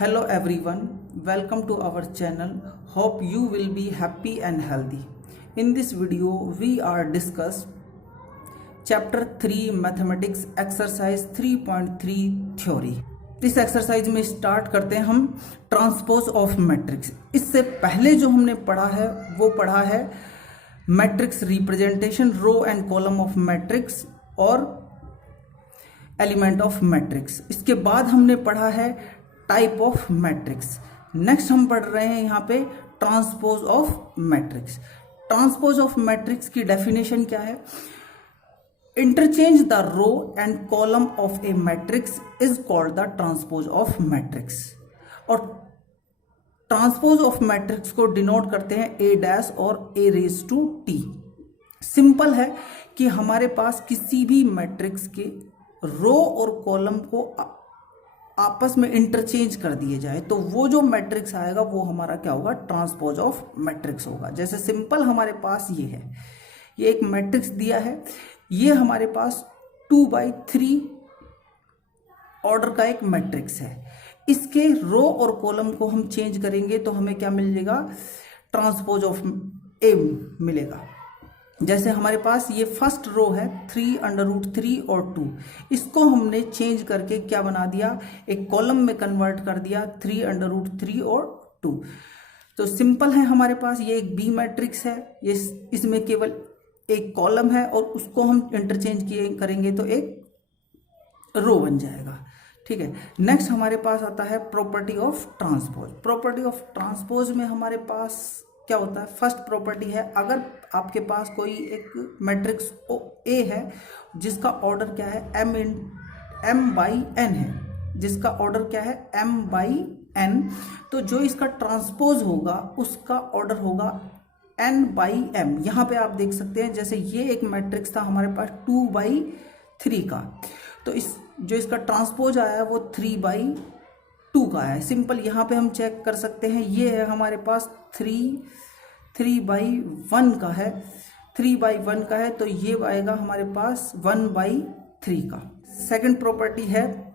Hello everyone, welcome to our channel. Hope you will be happy and healthy. In this video, we are discuss chapter 3 mathematics exercise 3.3 theory. इस exercise में start करते हैं हम transpose of matrix. इससे पहले जो हमने पढ़ा है वो पढ़ा है matrix representation, row and column of matrix और एलिमेंट ऑफ मैट्रिक्स। इसके बाद हमने पढ़ा है टाइप ऑफ मैट्रिक्स। नेक्स्ट हम पढ़ रहे हैं यहाँ पे transpose of matrix. Transpose of matrix की डेफिनेशन क्या है? Interchange the row and column of A matrix is called the transpose of matrix. और ट्रांसपोज ऑफ मैट्रिक्स को डिनोट करते हैं ए डैश और A raise to T. Simple है कि हमारे पास किसी भी मैट्रिक्स के रो और कॉलम को आपस में इंटरचेंज कर दिए जाए तो वो जो मैट्रिक्स आएगा वो हमारा क्या होगा? ट्रांसपोज ऑफ मैट्रिक्स होगा। जैसे सिंपल हमारे पास ये है, ये एक मैट्रिक्स दिया है, ये हमारे पास 2/3 ऑर्डर का एक मैट्रिक्स है। इसके रो और कॉलम को हम चेंज करेंगे तो हमें क्या मिलेगा? ट्रांसपोज ऑफ ए मिलेगा। जैसे हमारे पास ये फर्स्ट रो है 3√3 और 2, इसको हमने चेंज करके क्या बना दिया? एक कॉलम में कन्वर्ट कर दिया 3√3 और 2। तो सिंपल है, हमारे पास ये एक बी मैट्रिक्स है, ये इसमें केवल एक कॉलम है और उसको हम इंटरचेंज किए करेंगे तो एक रो बन जाएगा। ठीक है। नेक्स्ट हमारे पास आता है property of transpose. Property of transpose में हमारे पास क्या होता है? फर्स्ट प्रॉपर्टी है, अगर आपके पास कोई एक मैट्रिक्स ए है जिसका ऑर्डर क्या है? m/n है, जिसका ऑर्डर क्या है? m/n, तो जो इसका ट्रांसपोज होगा उसका ऑर्डर होगा n/m। यहाँ पे आप देख सकते हैं, जैसे ये एक मैट्रिक्स था हमारे पास 2/3 का, तो इस जो इसका ट्रांसपोज आया वो 3/2 का है। सिंपल यहाँ पे हम चेक कर सकते हैं, ये है हमारे पास 3/1 का है, 3/1 का है, तो ये आएगा हमारे पास 1/3 का। सेकंड प्रॉपर्टी है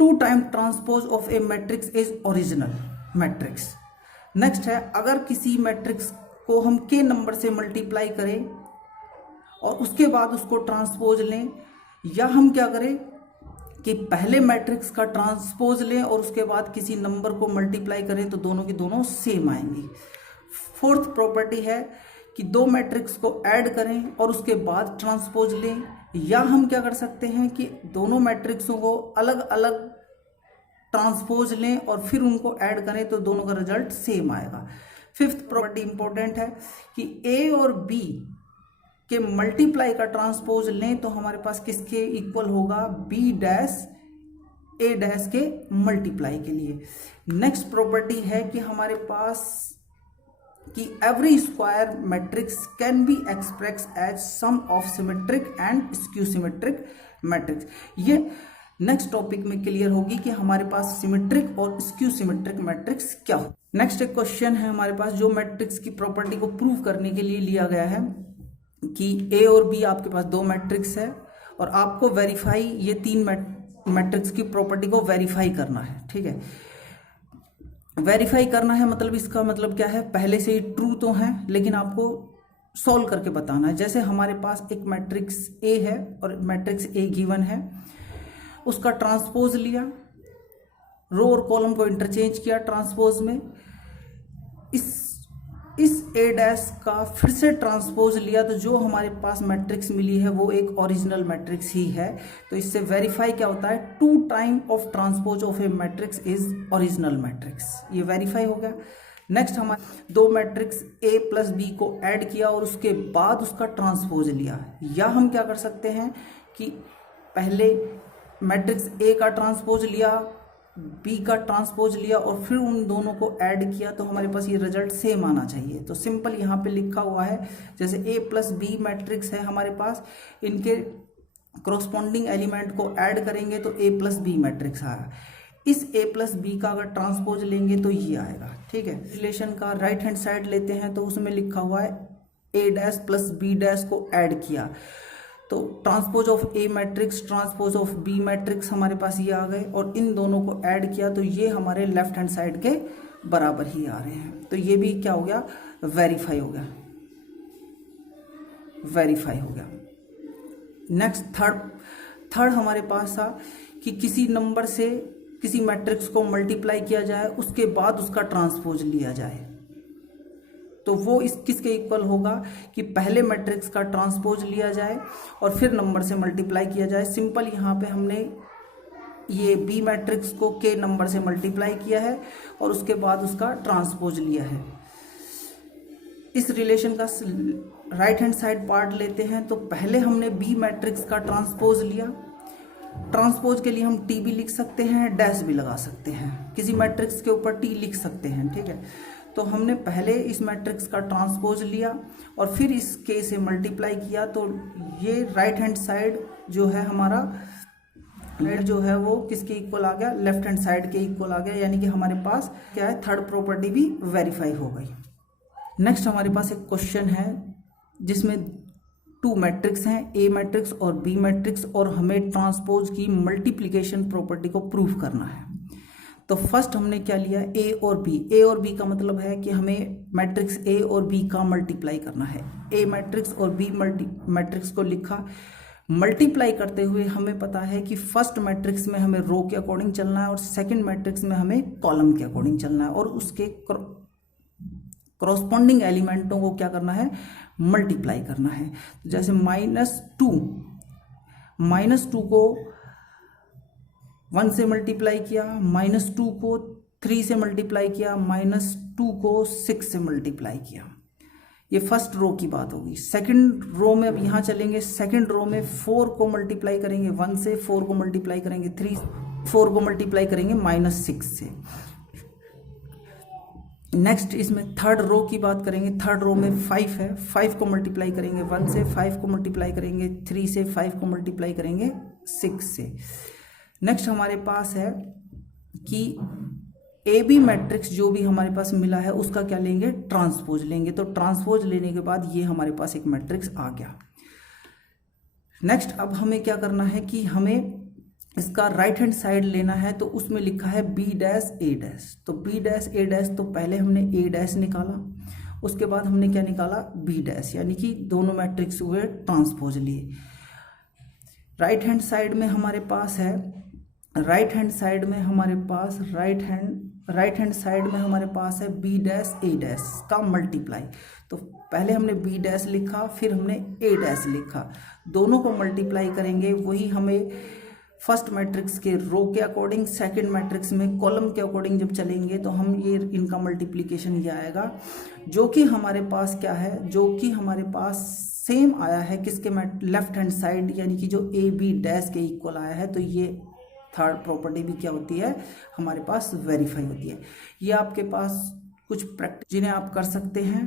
2 time transpose of A matrix is original matrix. Next है, अगर किसी मैट्रिक्स को हम के नंबर से मल्टीप्लाई करें और उसके बाद उसको ट्रांसपोज लें, या हम क्या करें कि पहले मैट्रिक्स का ट्रांसपोज लें और उसके बाद किसी नंबर को मल्टीप्लाई करें, तो दोनों की दोनों सेम आएंगी। फोर्थ प्रॉपर्टी है कि 2 मैट्रिक्स को ऐड करें और उसके बाद ट्रांसपोज लें, या हम क्या कर सकते हैं कि दोनों मैट्रिक्सों को अलग अलग ट्रांसपोज लें और फिर उनको ऐड करें तो दोनों का रिजल्ट सेम आएगा। फिफ्थ प्रॉपर्टी इंपॉर्टेंट है कि ए और बी के मल्टीप्लाई का ट्रांसपोज लें तो हमारे पास किसके इक्वल होगा? बी डैश ए डैश के मल्टीप्लाई के लिए। नेक्स्ट प्रॉपर्टी है कि हमारे पास कि every square matrix can be express as sum of symmetric and skew symmetric matrix. ये नेक्स्ट टॉपिक में क्लियर होगी कि हमारे पास सिमेट्रिक और स्क्यू सिमेट्रिक मैट्रिक्स क्या हो। नेक्स्ट एक क्वेश्चन है हमारे पास जो मैट्रिक्स की प्रॉपर्टी को प्रूव करने के लिए लिया गया है कि ए और बी आपके पास 2 मैट्रिक्स है और आपको वेरीफाई ये 3 मैट्रिक्स की प्रॉपर्टी को वेरीफाई करना है। ठीक है, वेरीफाई करना है मतलब इसका मतलब क्या है? पहले से ही ट्रू तो है लेकिन आपको सॉल्व करके बताना है। जैसे हमारे पास एक मैट्रिक्स ए है और मैट्रिक्स ए गिवन है, उसका ट्रांसपोज लिया, रो और कॉलम को इंटरचेंज किया ट्रांसपोज में, इस ए डैश का फिर से ट्रांसपोज लिया, तो जो हमारे पास मैट्रिक्स मिली है वो एक ओरिजिनल मैट्रिक्स ही है। तो इससे वेरीफाई क्या होता है? 2 time of transpose of A matrix is original matrix. ये वेरीफाई हो गया। नेक्स्ट हमारे 2 मैट्रिक्स ए प्लस बी को ऐड किया और उसके बाद उसका ट्रांसपोज लिया, या हम क्या कर सकते हैं कि पहले मैट्रिक्स ए का ट्रांसपोज लिया, बी का ट्रांसपोज लिया और फिर उन दोनों को ऐड किया, तो हमारे पास ये रिजल्ट सेम आना चाहिए। तो सिंपल यहाँ पे लिखा हुआ है, जैसे ए प्लस बी मैट्रिक्स है हमारे पास, इनके करस्पॉन्डिंग एलिमेंट को ऐड करेंगे तो ए प्लस बी मैट्रिक्स आएगा। इस ए प्लस बी का अगर ट्रांसपोज लेंगे तो ये आएगा। ठीक है, रिलेशन का राइट हैंड साइड लेते हैं तो उसमें लिखा हुआ है A dash plus B dash को ऐड किया, तो transpose of A matrix, transpose of B matrix हमारे पास ये आ गए, और इन दोनों को ऐड किया तो ये हमारे लेफ्ट हैंड साइड के बराबर ही आ रहे हैं। तो ये भी क्या हो गया, वेरीफाई हो गया, वेरीफाई हो गया। नेक्स्ट थर्ड हमारे पास था कि किसी नंबर से किसी मैट्रिक्स को मल्टीप्लाई किया जाए, उसके बाद उसका ट्रांसपोज लिया जाए, तो वो इस किसके इक्वल होगा कि पहले मैट्रिक्स का ट्रांसपोज लिया जाए और फिर नंबर से मल्टीप्लाई किया जाए। सिंपल यहाँ पे हमने ये बी मैट्रिक्स को के नंबर से मल्टीप्लाई किया है और उसके बाद उसका ट्रांसपोज लिया है। इस रिलेशन का राइट हैंड साइड पार्ट लेते हैं, तो पहले हमने बी मैट्रिक्स का ट्रांसपोज लिया। ट्रांसपोज के लिए हम टी भी लिख सकते हैं, डैश भी लगा सकते हैं, किसी मैट्रिक्स के ऊपर टी लिख सकते हैं, ठीक है। तो हमने पहले इस मैट्रिक्स का ट्रांसपोज लिया और फिर इस के से मल्टीप्लाई किया, तो ये राइट हैंड साइड जो है हमारा जो है वो किसके इक्वल आ गया, लेफ्ट हैंड साइड के इक्वल आ गया, यानी कि हमारे पास क्या है, थर्ड प्रॉपर्टी भी वेरीफाई हो गई। नेक्स्ट हमारे पास एक क्वेश्चन है जिसमें 2 मैट्रिक्स हैं, ए मैट्रिक्स और बी मैट्रिक्स, और हमें ट्रांसपोज की मल्टीप्लिकेशन प्रॉपर्टी को प्रूव करना है। तो फर्स्ट हमने क्या लिया, ए और बी। ए और बी का मतलब है कि हमें मैट्रिक्स ए और बी का मल्टीप्लाई करना है। ए मैट्रिक्स और बी मैट्रिक्स को लिखा, मल्टीप्लाई करते हुए हमें पता है कि फर्स्ट मैट्रिक्स में हमें रो के अकॉर्डिंग चलना है और सेकंड मैट्रिक्स में हमें कॉलम के अकॉर्डिंग चलना है, और उसके करॉस्पॉन्डिंग एलिमेंटों को क्या करना है, मल्टीप्लाई करना है। जैसे -2 को 1 से मल्टीप्लाई किया, -2 को 3 से मल्टीप्लाई किया, -2 को 6 से मल्टीप्लाई किया। ये फर्स्ट रो की बात होगी। सेकंड रो में अब यहाँ चलेंगे, सेकंड रो में 4 को मल्टीप्लाई करेंगे 1 से, 4 को मल्टीप्लाई करेंगे 4 को मल्टीप्लाई करेंगे -6 से। नेक्स्ट इसमें थर्ड रो की बात करेंगे, थर्ड रो में 5 है, 5 को मल्टीप्लाई करेंगे 1 से, 5 को मल्टीप्लाई करेंगे 3 से, 5 को मल्टीप्लाई करेंगे 6 से। नेक्स्ट हमारे पास है कि ए बी मैट्रिक्स जो भी हमारे पास मिला है उसका क्या लेंगे, ट्रांसपोज लेंगे। तो ट्रांसपोज लेने के बाद ये हमारे पास एक मैट्रिक्स आ गया। नेक्स्ट अब हमें क्या करना है कि हमें इसका राइट हैंड साइड लेना है, तो उसमें लिखा है बी डैश ए डैश। तो बी डैश ए डैश, तो पहले हमने ए डैश निकाला, उसके बाद हमने क्या निकाला, बी डैश, यानी कि दोनों मैट्रिक्स हुए ट्रांसपोज लिए। राइट हैंड साइड में हमारे पास है, राइट हैंड साइड में हमारे पास है बी डैश ए डैश का मल्टीप्लाई। तो पहले हमने बी डैश लिखा, फिर हमने ए डैश लिखा, दोनों को मल्टीप्लाई करेंगे, वही हमें फर्स्ट मैट्रिक्स के रो के अकॉर्डिंग, सेकंड मैट्रिक्स में कॉलम के अकॉर्डिंग जब चलेंगे तो हम ये इनका मल्टीप्लिकेशन ये आएगा, जो कि हमारे पास क्या है, जो कि हमारे पास सेम आया है किसके, लेफ्ट हैंड साइड, यानी कि जो ए बी डैश के इक्वल आया है। तो ये थर्ड प्रॉपर्टी भी क्या होती है, हमारे पास वेरीफाई होती है। ये आपके पास कुछ प्रैक्टिस जिन्हें आप कर सकते हैं।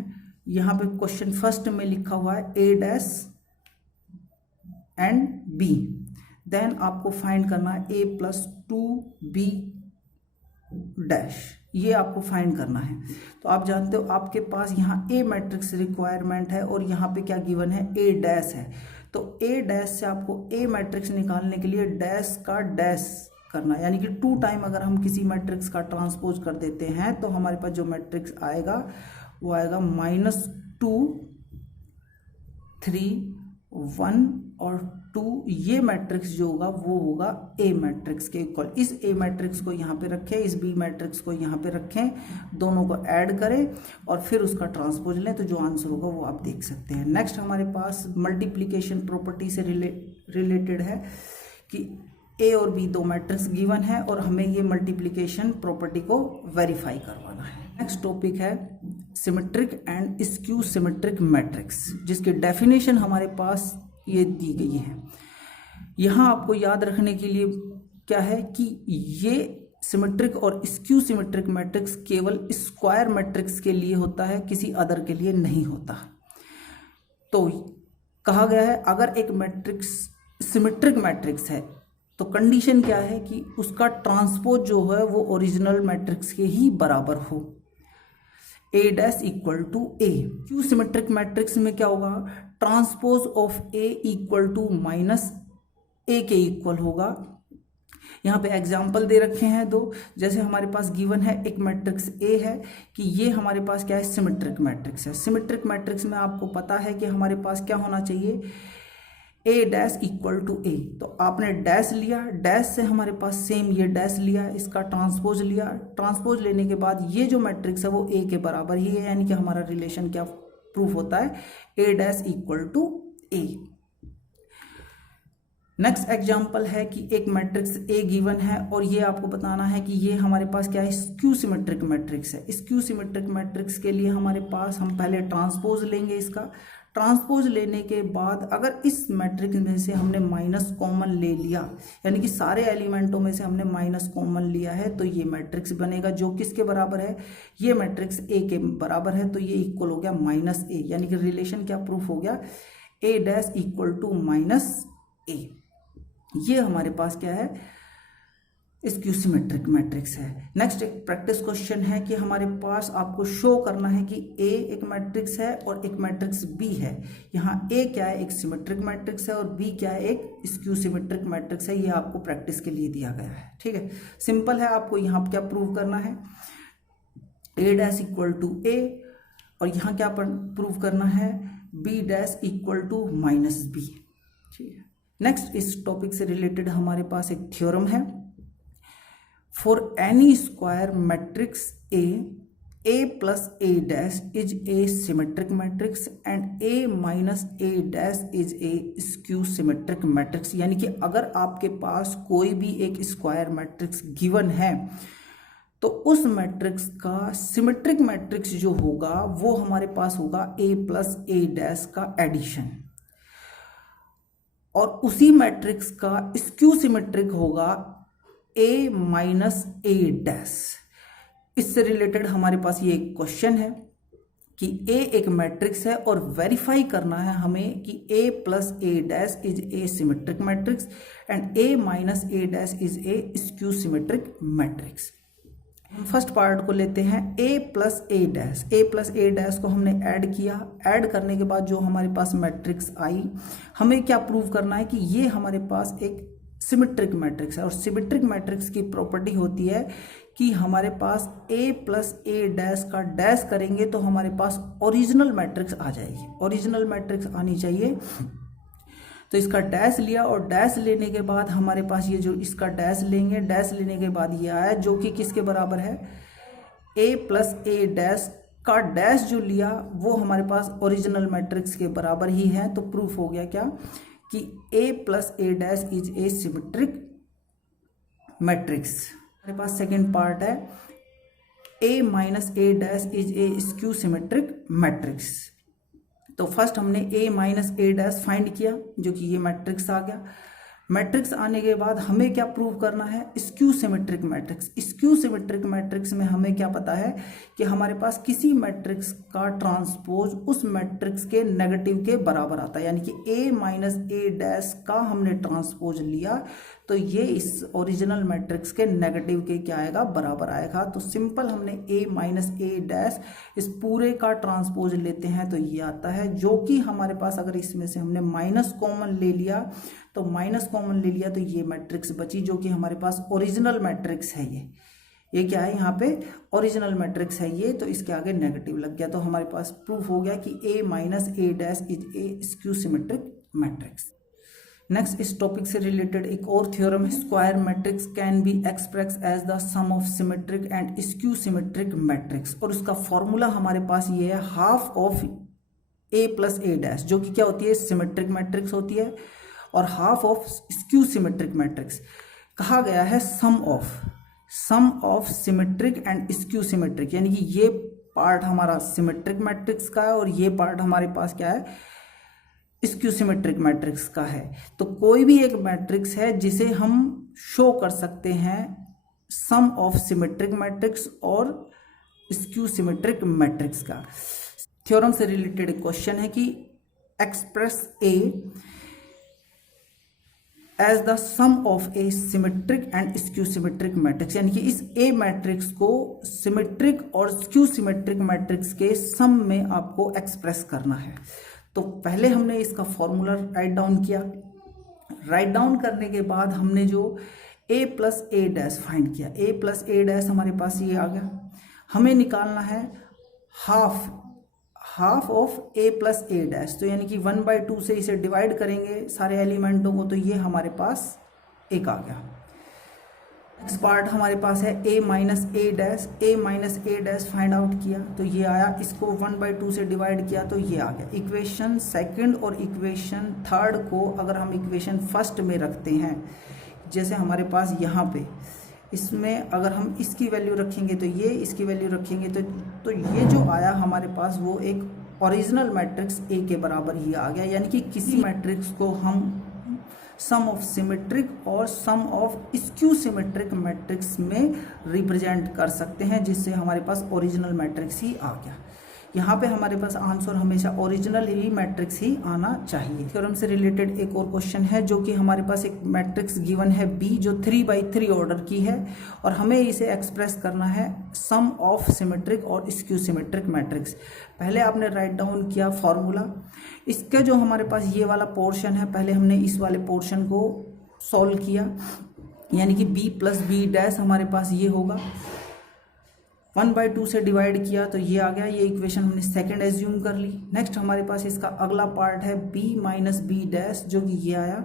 यहाँ पे क्वेश्चन फर्स्ट में लिखा हुआ है A dash and B, then आपको फाइंड करना है a + 2b डैश, ये आपको फाइंड करना है। तो आप जानते हो आपके पास यहाँ a मैट्रिक्स रिक्वायरमेंट है और यहाँ पे क्या गिवन है, a डैश है। तो a डैश से आपको a मैट्रिक्स निकालने के लिए डैश का डैश करना है, यानी कि 2 टाइम अगर हम किसी मैट्रिक्स का ट्रांसपोज कर देते हैं तो हमारे पास जो मैट्रिक्स आएगा वो आएगा -2 3 1 और 2। ये मैट्रिक्स जो होगा वो होगा ए मैट्रिक्स के इक्वल। इस ए मैट्रिक्स को यहाँ पे रखें, इस बी मैट्रिक्स को यहाँ पे रखें, दोनों को ऐड करें और फिर उसका ट्रांसपोज लें, तो जो आंसर होगा वो आप देख सकते हैं। नेक्स्ट हमारे पास मल्टीप्लिकेशन प्रॉपर्टी से रिलेटेड है कि ए और बी 2 मैट्रिक्स गिवन है और हमें ये मल्टीप्लिकेशन प्रॉपर्टी को वेरीफाई करवाना है। नेक्स्ट टॉपिक है symmetric and skew symmetric matrix, जिसकी डेफिनेशन हमारे पास ये दी गई है। यहाँ आपको याद रखने के लिए क्या है कि ये सिमेट्रिक और स्क्यू सिमेट्रिक मैट्रिक्स केवल स्क्वायर मैट्रिक्स के लिए होता है, किसी अदर के लिए नहीं होता। तो कहा गया है अगर एक मैट्रिक्स सिमेट्रिक मैट्रिक्स है तो कंडीशन क्या है कि उसका ट्रांसपोज जो है वो ओरिजिनल मैट्रिक्स के ही बराबर हो, A dash = A। Skew symmetric matrix में क्या होगा, transpose of A equal to minus A के इक्वल होगा। यहाँ पे एग्जाम्पल दे रखे हैं दो, जैसे हमारे पास गिवन है एक मैट्रिक्स ए है कि ये हमारे पास क्या है, सिमेट्रिक मैट्रिक्स है। सिमेट्रिक मैट्रिक्स में आपको पता है कि हमारे पास क्या होना चाहिए, ए डैश इक्वल टू ए। तो आपने डैश लिया, डैश से हमारे पास सेम ये डैश लिया, इसका ट्रांसपोज लिया, ट्रांसपोज लेने के बाद ये जो मैट्रिक्स है वो ए के बराबर ही है, यानी कि हमारा रिलेशन क्या प्रूफ होता है, A dash equal to A. Next example है कि एक मैट्रिक्स ए गिवन है और ये आपको बताना है कि ये हमारे पास क्या है, स्क्यू सिमेट्रिक मैट्रिक्स है। स्क्यू सिमेट्रिक मैट्रिक्स के लिए हमारे पास हम पहले ट्रांसपोज लेंगे, इसका ट्रांसपोज लेने के बाद अगर इस मैट्रिक्स में से हमने माइनस कॉमन ले लिया, यानी कि सारे एलिमेंटों में से हमने माइनस कॉमन लिया है, तो ये मैट्रिक्स बनेगा जो किसके बराबर है, ये मैट्रिक्स ए के बराबर है, तो ये इक्वल हो गया माइनस ए, यानी कि रिलेशन क्या प्रूफ हो गया, ए डैश इक्वल टू माइनस ए। ये हमारे पास क्या है, स्क्यू सिमेट्रिक मैट्रिक्स है। नेक्स्ट एक प्रैक्टिस क्वेश्चन है कि हमारे पास आपको शो करना है कि ए एक मैट्रिक्स है और एक मैट्रिक्स बी है। यहाँ ए क्या है, एक सिमेट्रिक मैट्रिक्स है और बी क्या है, एक स्क्यू सिमेट्रिक मैट्रिक्स है। ये आपको प्रैक्टिस के लिए दिया गया है, ठीक है। सिंपल है, आपको यहाँ क्या प्रूव करना है, A dash equal to A, और यहाँ क्या प्रूव करना है, B dash equal to minus B, ठीक है। नेक्स्ट इस टॉपिक से रिलेटेड हमारे पास एक थ्योरम है, for N E square matrix A plus A dash is a symmetric matrix and A minus A dash is a skew symmetric matrix. यानी कि अगर आपके पास कोई भी एक स्क्वायर मैट्रिक्स गिवन है तो उस मैट्रिक्स का सिमेट्रिक मैट्रिक्स जो होगा वो हमारे पास होगा ए प्लस ए डैश का एडिशन, और उसी मैट्रिक्स का स्क्यू सिमेट्रिक होगा ए माइनस ए डैश। इससे रिलेटेड हमारे पास ये एक क्वेश्चन है कि ए एक मैट्रिक्स है और वेरीफाई करना है हमें कि A plus A dash is a symmetric matrix and A minus A dash is a skew symmetric matrix. First part को लेते हैं, A plus A dash. A plus A dash को हमने ऐड किया, ऐड करने के बाद जो हमारे पास मैट्रिक्स आई, हमें क्या प्रूव करना है कि ये हमारे पास एक सिमेट्रिक मैट्रिक्स है। और सिमेट्रिक मैट्रिक्स की प्रॉपर्टी होती है कि हमारे पास ए प्लस ए डैश का डैश करेंगे तो हमारे पास ओरिजिनल मैट्रिक्स आ जाएगी, ओरिजिनल मैट्रिक्स आनी चाहिए। तो इसका डैश लिया और डैश लेने के बाद हमारे पास ये जो इसका डैश लेंगे, डैश लेने के बाद ये आया जो कि किसके बराबर है, ए प्लस ए डैश का डैश जो लिया वो हमारे पास ओरिजिनल मैट्रिक्स के बराबर ही है। तो प्रूफ हो गया क्या कि A plus A dash is a symmetric matrix. हमारे पास सेकेंड पार्ट है, A minus A dash is a skew symmetric matrix. तो फर्स्ट हमने A minus A dash find किया जो कि ये मैट्रिक्स आ गया। मैट्रिक्स आने के बाद हमें क्या प्रूव करना है, skew symmetric matrix. Skew symmetric matrix में हमें क्या पता है कि हमारे पास किसी मैट्रिक्स का ट्रांसपोज उस मैट्रिक्स के नेगेटिव के बराबर आता है, यानी कि ए माइनस ए डैश का हमने ट्रांसपोज लिया तो ये इस ओरिजिनल मैट्रिक्स के नेगेटिव के क्या आएगा, बराबर आएगा। तो सिंपल हमने ए माइनस ए डैश इस पूरे का ट्रांसपोज लेते हैं तो ये आता है, जो कि हमारे पास अगर इसमें से हमने माइनस कॉमन ले लिया तो माइनस कॉमन ले लिया तो ये मैट्रिक्स बची जो कि हमारे पास ओरिजिनल मैट्रिक्स है। ये क्या है, यहाँ पे ओरिजिनल मैट्रिक्स है ये, तो इसके आगे नेगेटिव लग गया। तो हमारे पास प्रूफ हो गया कि A minus A dash is a skew symmetric matrix. Next इस टॉपिक से रिलेटेड एक और थ्योरम है, square matrix can be express as the sum of symmetric and skew symmetric matrix. और उसका फॉर्मूला हमारे पास ये है, half of A plus A dash, जो कि क्या होती है, सिमेट्रिक मैट्रिक्स होती है, और half of skew symmetric matrix. कहा गया है sum of symmetric and skew symmetric, यानी कि ये पार्ट हमारा सिमेट्रिक मैट्रिक्स का है और ये पार्ट हमारे पास क्या है, स्क्यू सिमेट्रिक मैट्रिक्स का है। तो कोई भी एक मैट्रिक्स है जिसे हम शो कर सकते हैं सम ऑफ सिमेट्रिक मैट्रिक्स और स्क्यू सिमेट्रिक मैट्रिक्स का। थ्योरम से रिलेटेड एक क्वेश्चन है कि express A as the sum of a symmetric and skew symmetric matrix, यानी कि इस ए मैट्रिक्स को सिमेट्रिक और स्क्यू सिमेट्रिक मैट्रिक्स के सम में आपको एक्सप्रेस करना है। तो पहले हमने इसका फॉर्मूला राइट डाउन किया। राइट डाउन करने के बाद हमने जो a plus A dash find किया, a प्लस ए डैश हमारे पास ये आ गया। हमें निकालना है half of a plus A dash, तो यानी कि 1/2 से इसे डिवाइड करेंगे सारे एलिमेंटों को, तो ये हमारे पास एक आ गया। नेक्स्ट पार्ट हमारे पास है a minus A dash find out किया, तो ये आया। इसको 1/2 से डिवाइड किया तो ये आ गया। इक्वेशन सेकंड और इक्वेशन थर्ड को अगर हम इक्वेशन फर्स्ट में रखते हैं, जैसे हमारे पास यहाँ पे इसमें अगर हम इसकी वैल्यू रखेंगे तो ये, इसकी वैल्यू रखेंगे तो ये जो आया हमारे पास वो एक ओरिजिनल मैट्रिक्स A के बराबर ही आ गया। यानी कि किसी मैट्रिक्स को हम सम ऑफ सिमेट्रिक और सम ऑफ स्क्यू सिमेट्रिक मैट्रिक्स में रिप्रेजेंट कर सकते हैं, जिससे हमारे पास ओरिजिनल मैट्रिक्स ही आ गया। यहाँ पे हमारे पास आंसर हमेशा ओरिजिनल ही मैट्रिक्स ही आना चाहिए। थ्योरम से रिलेटेड एक और क्वेश्चन है, जो कि हमारे पास एक मैट्रिक्स गिवन है B, जो 3/3 ऑर्डर की है, और हमें इसे एक्सप्रेस करना है सम ऑफ सिमेट्रिक और स्क्यू सिमेट्रिक मैट्रिक्स। पहले आपने राइट डाउन किया फॉर्मूला। इसका जो हमारे पास ये वाला पोर्शन है, पहले हमने इस वाले पोर्शन को सॉल्व किया, यानी कि b प्लस बी डैश हमारे पास ये होगा। 1/2 से डिवाइड किया तो ये आ गया। ये इक्वेशन हमने सेकंड एज्यूम कर ली। नेक्स्ट हमारे पास इसका अगला पार्ट है b माइनस बी डैश, जो कि ये आया।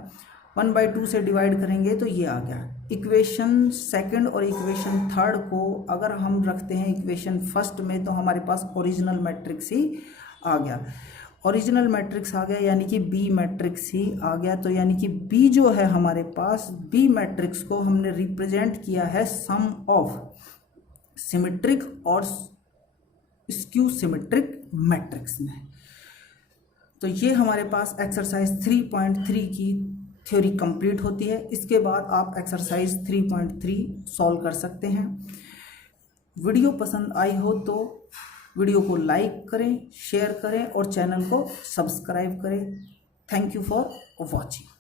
1/2 से डिवाइड करेंगे तो ये आ गया। इक्वेशन सेकंड और इक्वेशन थर्ड को अगर हम रखते हैं इक्वेशन फर्स्ट में, तो हमारे पास ओरिजिनल मैट्रिक्स ही आ गया। ओरिजिनल मैट्रिक्स आ गया यानी कि बी मैट्रिक्स ही आ गया। तो यानी कि बी जो है हमारे पास, बी मैट्रिक्स को हमने रिप्रेजेंट किया है सम ऑफ सिमेट्रिक और स्क्यू सिमेट्रिक मैट्रिक्स में। तो ये हमारे पास एक्सरसाइज 3.3 की थ्योरी कंप्लीट होती है। इसके बाद आप एक्सरसाइज 3.3 सॉल्व कर सकते हैं। वीडियो पसंद आई हो तो वीडियो को लाइक करें, शेयर करें और चैनल को सब्सक्राइब करें। Thank you for watching.